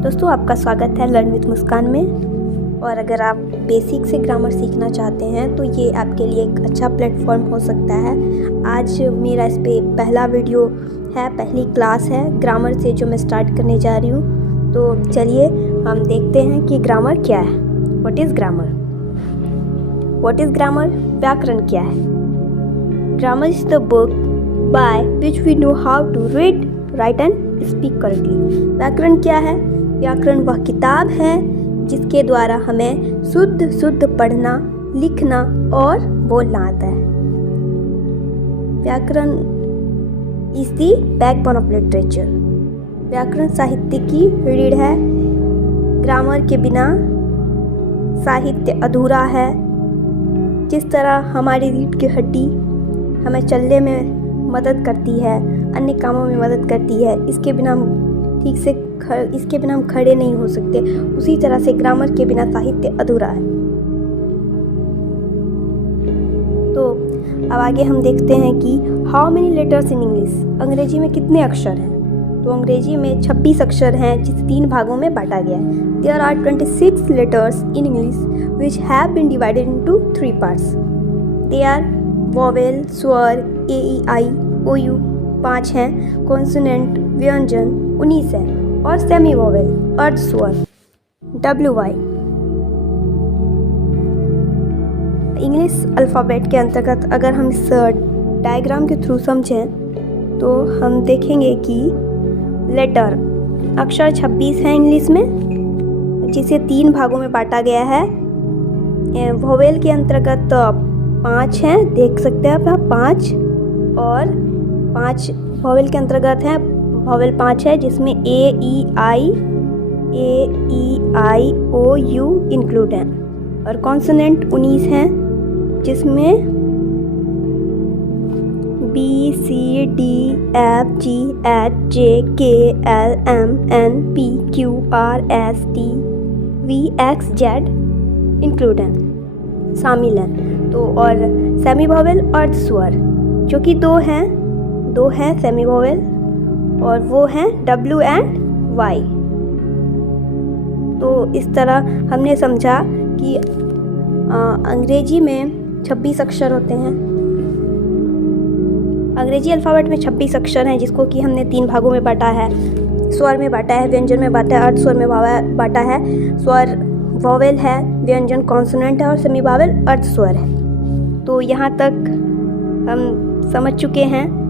दोस्तों, आपका स्वागत है लर्न विथ मुस्कान में। और अगर आप बेसिक से ग्रामर सीखना चाहते हैं तो ये आपके लिए एक अच्छा प्लेटफॉर्म हो सकता है। आज मेरा इस पे पहला वीडियो है, पहली क्लास है ग्रामर से जो मैं स्टार्ट करने जा रही हूँ। तो चलिए हम देखते हैं कि ग्रामर क्या है। What is grammar? What is grammar? व्याकरण क्या है? Grammar is the book by which we know how to read, write and speak correctly. व्याकरण क्या है? व्याकरण वह किताब है जिसके द्वारा हमें शुद्ध पढ़ना, लिखना और बोलना आता है। व्याकरण is the backbone of literature. व्याकरण साहित्य की रीढ़ है। ग्रामर के बिना साहित्य अधूरा है। जिस तरह हमारी रीढ़ की हड्डी हमें चलने में मदद करती है, अन्य कामों में मदद करती है, इसके बिना हम खड़े नहीं हो सकते, उसी तरह से ग्रामर के बिना साहित्य अधूरा है। तो अब आगे हम देखते हैं कि how many letters in English. अंग्रेजी में कितने अक्षर हैं? तो अंग्रेजी में 26 अक्षर हैं जिसे 3 भागों में बांटा गया है। There are 26 letters in English which have been divided into 3 parts. They are vowel, स्वर, a E I O you 5 हैं, कॉन्सोनेंट व्यंजन 19 है, और सेमी वोवेल अर्ध स्वर WY। इंग्लिश अल्फ़ाबेट के अंतर्गत अगर हम इस डायग्राम के थ्रू समझें तो हम देखेंगे कि लेटर अक्षर 26 हैं इंग्लिश में, जिसे 3 भागों में बांटा गया है। वोवेल के अंतर्गत 5 हैं, देख सकते हैं आप 5, और 5 वोवेल के अंतर्गत हैं। वोवेल 5 है जिसमें ए ई आई ओ यू इंक्लूड हैं, और कॉन्सोनेंट 19 हैं जिसमें B C D F G H J K L M N P Q R S T V X Z include हैं, शामिल हैं। तो और सेमी वोवेल अर्ध स्वर जो कि 2 हैं सेमी वोवेल, और वो हैं W एंड Y। तो इस तरह हमने समझा कि अंग्रेजी में 26 अक्षर होते हैं। अंग्रेजी अल्फ़ाबेट में 26 अक्षर हैं जिसको कि हमने 3 भागों में बांटा है। स्वर में बांटा है, व्यंजन में बांटा है, अर्ध स्वर में बांटा है। स्वर वोवेल है, व्यंजन कॉन्सोनेंट है, और सेमी वोवेल अर्ध स्वर है। तो यहाँ तक हम समझ चुके हैं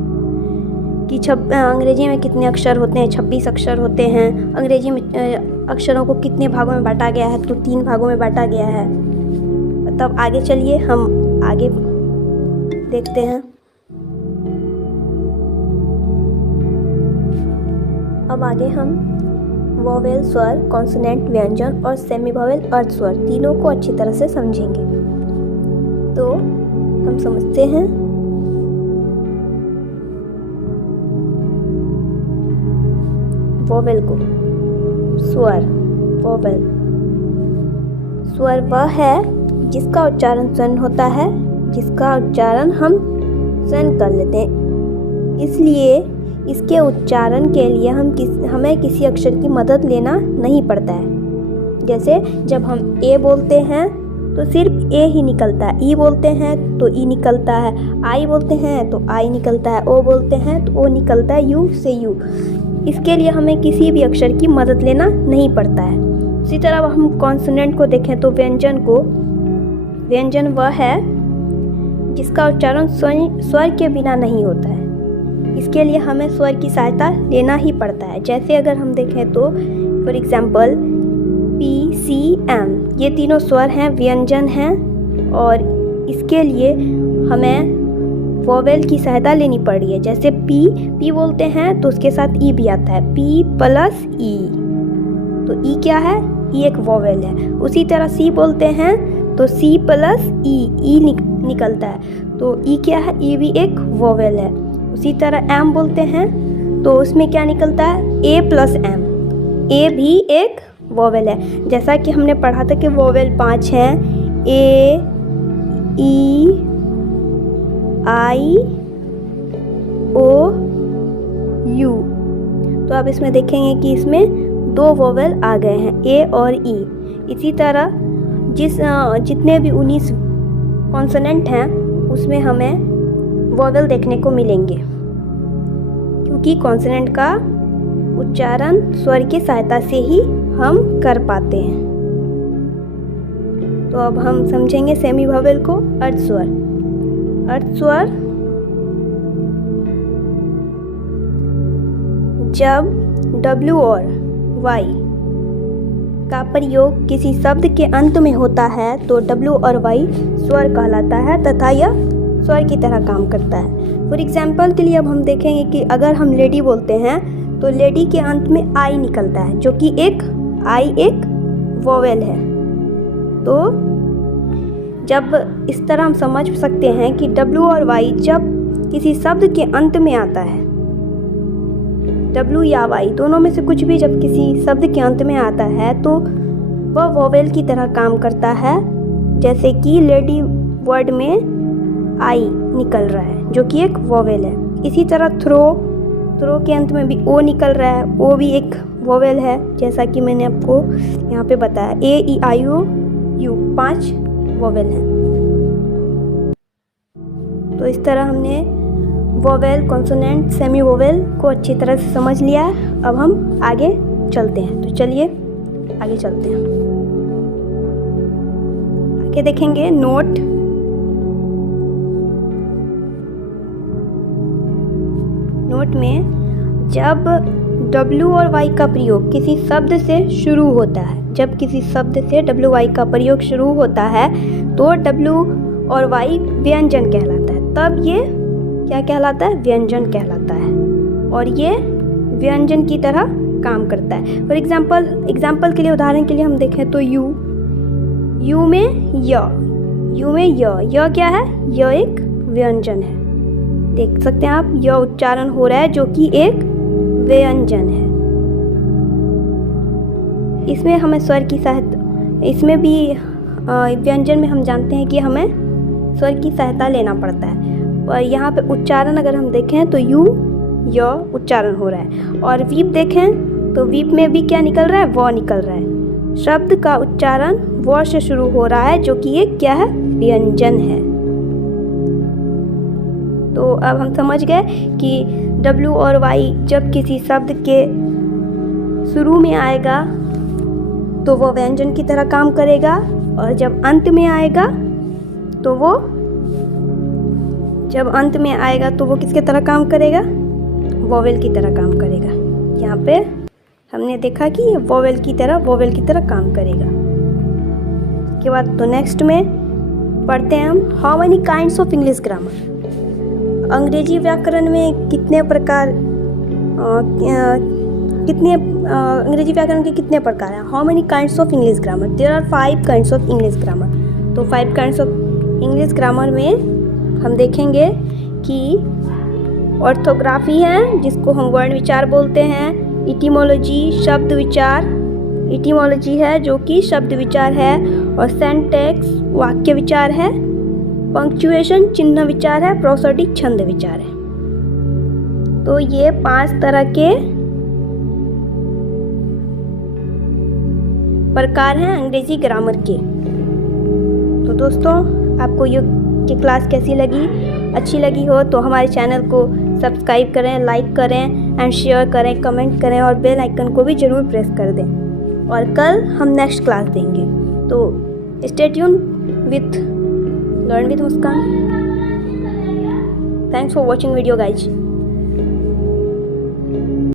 कि अंग्रेजी में कितने अक्षर होते हैं। 26 अक्षर होते हैं। अंग्रेजी में अक्षरों को कितने भागों में बांटा गया है? तो 3 भागों में बांटा गया है। तब आगे चलिए हम आगे देखते हैं। अब आगे हम वोवेल, स्वर, कॉन्सोनेंट, व्यंजन और सेमी वोवेल अर्ध स्वर तीनों को अच्छी तरह से समझेंगे। तो हम समझते हैं। वोवेल को स्वर, वोवेल स्वर वह है जिसका उच्चारण स्वर्ण होता है, जिसका उच्चारण हम स्वर्ण कर लेते हैं। इसलिए इसके उच्चारण के लिए हमें किसी अक्षर की मदद लेना नहीं पड़ता है। जैसे जब हम ए बोलते हैं तो सिर्फ ए ही निकलता है, ई बोलते हैं तो ई निकलता है, आई बोलते हैं तो आई निकलता है, ओ बोलते हैं तो ओ निकलता है, यू से यू। इसके लिए हमें किसी भी अक्षर की मदद लेना नहीं पड़ता है। उसी तरह हम कॉन्सोनेंट को देखें तो व्यंजन वह है जिसका उच्चारण स्वर के बिना नहीं होता है। इसके लिए हमें स्वर की सहायता लेना ही पड़ता है। जैसे अगर हम देखें तो for example p c m, ये तीनों स्वर हैं, व्यंजन हैं, और इसके लिए हमें वोवेल की सहायता लेनी पड़ रही है। जैसे पी बोलते हैं तो उसके साथ ई भी आता है, P प्लस ई। तो ई क्या है? ई एक वोवेल है। उसी तरह सी बोलते हैं तो C प्लस ई निकलता है। तो ई क्या है? ई भी एक वोवेल है। उसी तरह एम बोलते हैं तो उसमें क्या निकलता है? A प्लस एम, ए भी एक वोवेल है। जैसा कि हमने पढ़ा था कि वोवेल 5 हैं, ए ई आई ओ यू। तो अब इसमें देखेंगे कि इसमें 2 वोवेल आ गए हैं, ए और ई। इसी तरह जितने भी 19 कॉन्सोनेंट हैं उसमें हमें वोवेल देखने को मिलेंगे, क्योंकि कॉन्सोनेंट का उच्चारण स्वर की सहायता से ही हम कर पाते हैं। तो अब हम समझेंगे सेमी वोवेल को, अर्ध स्वर। अर्ध स्वर जब W और Y का प्रयोग किसी शब्द के अंत में होता है तो W और Y स्वर कहलाता है तथा यह स्वर की तरह काम करता है। फॉर एग्जाम्पल के लिए अब हम देखेंगे कि अगर हम लेडी बोलते हैं तो लेडी के अंत में आई निकलता है, जो कि एक वोवेल है। तो जब इस तरह हम समझ सकते हैं कि W और Y जब किसी शब्द के अंत में आता है, W या Y दोनों में से कुछ भी जब किसी शब्द के अंत में आता है तो वह वोवेल की तरह काम करता है। जैसे कि लेडी वर्ड में आई निकल रहा है, जो कि एक वोवेल है। इसी तरह थ्रो के अंत में भी ओ निकल रहा है, ओ भी एक वोवेल है, जैसा कि मैंने आपको यहाँ पे बताया। ए ई आई ओ यू 5 वोवेल हैं। तो इस तरह हमने वोवेल, कॉन्सोनेंट, सेमी वोवेल को अच्छी तरह से समझ लिया है। अब हम आगे चलते हैं। तो चलिए आगे चलते हैं। आगे देखेंगे नोट। नोट में जब W और Y का प्रयोग किसी शब्द से शुरू होता है, जब किसी शब्द से W Y का प्रयोग शुरू होता है तो W और Y व्यंजन कहलाता है। तब ये क्या कहलाता है? व्यंजन कहलाता है, और ये व्यंजन की तरह काम करता है। फॉर एग्जाम्पल के लिए, उदाहरण के लिए हम देखें तो यू में य क्या है? य एक व्यंजन है। देख सकते हैं आप, य उच्चारण हो रहा है, जो कि एक व्यंजन है। इसमें हमें स्वर की सहायता, इसमें भी व्यंजन में हम जानते हैं कि हमें स्वर की सहायता लेना पड़ता है। और यहाँ पे उच्चारण अगर हम देखें तो य उच्चारण हो रहा है, और वीप देखें तो वीप में भी क्या निकल रहा है? व निकल रहा है। शब्द का उच्चारण व से शुरू हो रहा है, जो कि एक क्या है? व्यंजन है। तो अब हम समझ गए कि W और Y जब किसी शब्द के शुरू में आएगा तो वो व्यंजन की तरह काम करेगा, और जब अंत में आएगा तो वो किसके तरह काम करेगा? वोवेल की तरह काम करेगा। यहाँ पे हमने देखा कि ये वोवेल की तरह काम करेगा। उसके बाद तो नेक्स्ट में पढ़ते हैं हम how many kinds of English grammar. अंग्रेजी व्याकरण में अंग्रेजी व्याकरण के कितने प्रकार हैं? How many kinds of English grammar? There are 5 kinds of English grammar. तो 5 काइंड्स ऑफ इंग्लिश ग्रामर में हम देखेंगे कि ऑर्थोग्राफी है, जिसको हम वर्ण विचार बोलते हैं। इटिमोलॉजी, शब्द विचार, इटिमोलॉजी है जो कि शब्द विचार है, और सेंटेक्स वाक्य विचार है। पंक्चुएशन चिन्ह विचार है। प्रोसोडिक छंद विचार है। तो ये 5 तरह के प्रकार हैं अंग्रेजी ग्रामर के। तो दोस्तों, आपको ये क्लास कैसी लगी? अच्छी लगी हो तो हमारे चैनल को सब्सक्राइब करें, लाइक करें एंड शेयर करें, कमेंट करें, और बेल आइकन को भी ज़रूर प्रेस कर दें। और कल हम नेक्स्ट क्लास देंगे। तो stay tune with learn with Muskan. Thanks for watching video guys.